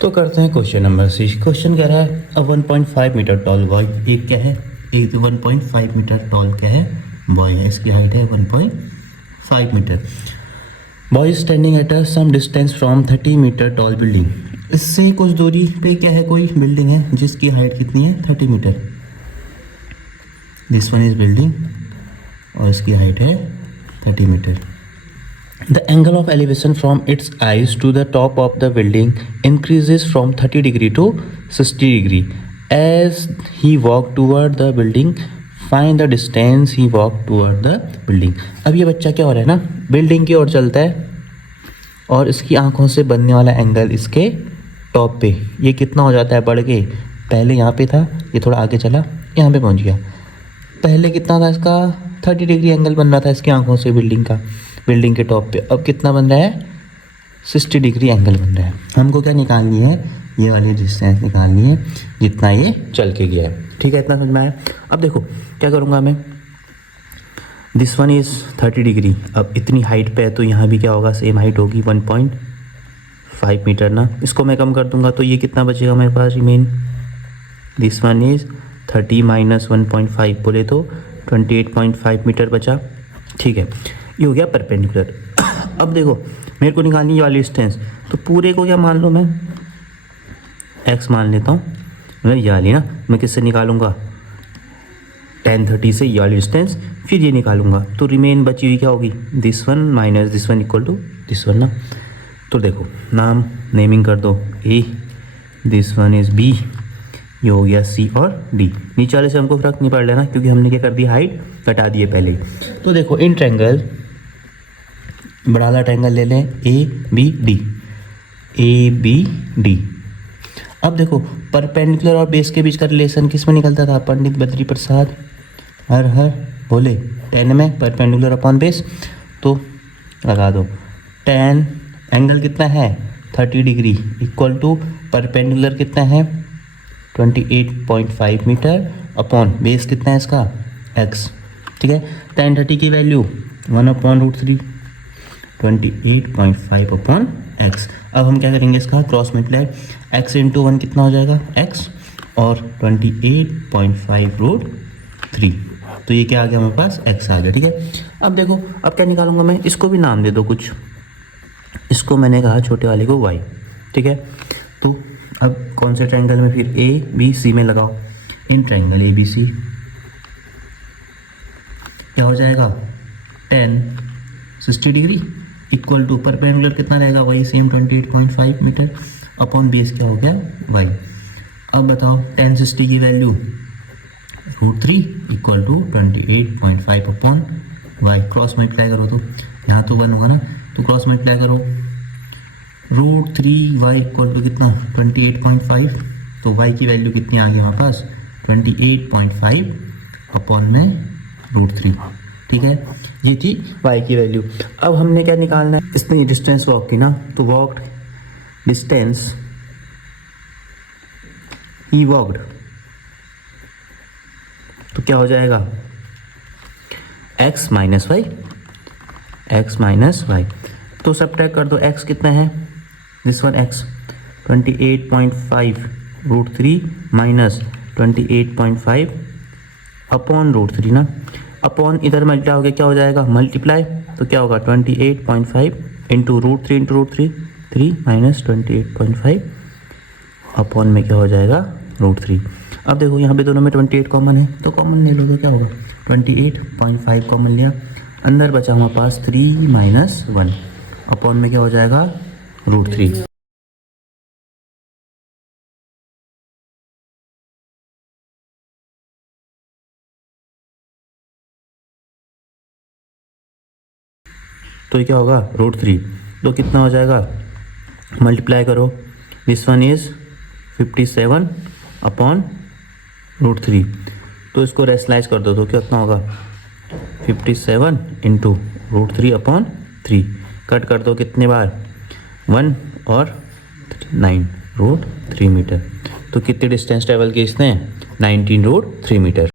तो करते हैं क्वेश्चन नंबर 6। क्वेश्चन कह रहा है अ 1.5 मीटर टॉल बॉय, एक क्या है, एक 1.5 मीटर टॉल क्या है, बॉय है, इसकी हाइट है 1.5 metre. Boy standing at a some distance from 30 metre tall building. इससे कुछ दूरी पे क्या है, कोई बिल्डिंग है जिसकी हाइट कितनी है, 30 metre. This one is building और इसकी हाइट है 30 metre. The angle of elevation from its eyes to the top of the building increases from 30 degree to 60 degree. As he walked toward the building, find the distance he walked toward the building. अब ये बच्चा क्या हो रहा है ना, building की ओर चलता है और इसकी आंखों से बनने वाला एंगल इसके टॉप पे ये कितना हो जाता है, बढ़ के पहले यहाँ पे था, ये थोड़ा आगे चला, यहाँ पे पहुँच गया। पहले कितना था इसका, 30 डिग्री एंगल बन रहा था इसकी आंखों से बिल्डिंग का, बिल्डिंग के टॉप पे। अब कितना बन रहा है, 60 डिग्री एंगल बन रहा है। हमको क्या निकालनी है, ये वाली डिस्टेंस निकालनी है जितना ये चल के गया है। ठीक है, इतना समझ में आया। अब देखो क्या करूँगा मैं, दिस वन इज़ 30 डिग्री। अब इतनी हाइट पे है तो यहाँ भी क्या होगा, सेम हाइट होगी 1.5 मीटर ना। इसको मैं कम कर दूंगा तो ये कितना बचेगा मेरे पास, remain this one is 30 minus 1.5 बोले तो 28.5 मीटर बचा। ठीक है, ये हो गया परपेंडिकुलर। अब देखो मेरे को निकालनी है वाली डिस्टेंस, तो पूरे को क्या मान लो मैं, x मान लेता हूँ, मतलब ये वाली ना। मैं किससे निकालूंगा, tan 30 से ये वाली डिस्टेंस, फिर ये निकालूंगा तो रिमेन बची हुई क्या होगी, this one minus this one equal to this one ना। तो देखो नाम नेमिंग कर दो, a, this one is b, ये हो गया c और d। नीचे वाले से हमको फर्क नहीं पड़ लेना क्योंकि हमने क्या कर दी, हाइट घटा दी है पहले। तो देखो इन ट्रायंगल, बड़ा वाला ट्रायंगल ले लें, ए बी डी। अब देखो परपेंडिकुलर और बेस के बीच का रिलेशन किस में निकलता था, पंडित बद्री प्रसाद हर हर बोले, टेन में परपेंडिकुलर अपॉन बेस। तो लगा दो टेन, एंगल कितना है 30 डिग्री इक्वल टू परपेंडिकुलर कितना है 28.5 मीटर अपॉन बेस कितना है इसका x। ठीक है, tan 30 की वैल्यू 1/√3, 28.5 अपॉन x। अब हम क्या करेंगे, इसका क्रॉस मल्टीप्लाई, x इंटू 1 कितना हो जाएगा x और 28.5√3। तो ये क्या आ गया हमारे पास, x आ गया। ठीक है, अब देखो अब क्या निकालूंगा मैं, इसको भी नाम दे दो कुछ, इसको मैंने कहा छोटे वाले को y। ठीक है, तो अब कौन से ट्रायंगल में, फिर ए बी सी में लगाओ। In triangle A B C क्या हो जाएगा, tan 60 degree equal to perpendicular कितना रहेगा, वही सेम 28.5 मीटर अपॉन बेस क्या हो गया y। अब बताओ tan 60 की value √3 equal to 28.5 upon y। Cross multiply करो तो यहाँ तो 1 होगा ना, तो क्रॉस मल्टीप्लाई करो, √3y इक्वल टू कितना 28.5। तो y की वैल्यू कितनी आ गई हमारे पास 28.5 अपॉन में √3। ठीक है, ये थी y की वैल्यू। अब हमने क्या निकालना है, इतनी डिस्टेंस वॉक की ना, तो वॉकड डिस्टेंस ही वॉकड, तो क्या हो जाएगा x minus y, x minus y. तो सब्ट्रैक्ट कर दो, x कितना है, this one x 28.5 √3 minus 28.5 upon √3 ना। अपॉन इधर मल्टीप्लाई हो गया, क्या हो जाएगा मल्टीप्लाई, तो क्या होगा 28.5 इंटू √3 3 माइनस 28.5 अपॉन में क्या हो जाएगा √3। अब देखो यहाँ पे दोनों में 28 कॉमन है, तो कॉमन ले लो तो क्या होगा 28.5 कॉमन लिया, अंदर बचा हमारे पास 3 माइनस 1 अपॉन में क्या हो जाएगा √3। तो ये क्या होगा √3, तो कितना हो जाएगा, मल्टीप्लाई करो, दिस वन इज़ 57 अपॉन √3। तो इसको रेशनलाइज कर दो तो कितना होगा 57 इंटू √3 अपॉन 3। कट कर दो कितने बार, 1 और 9 √3 मीटर। तो कितनी डिस्टेंस ट्रेवल की इसने, 19 √3 मीटर।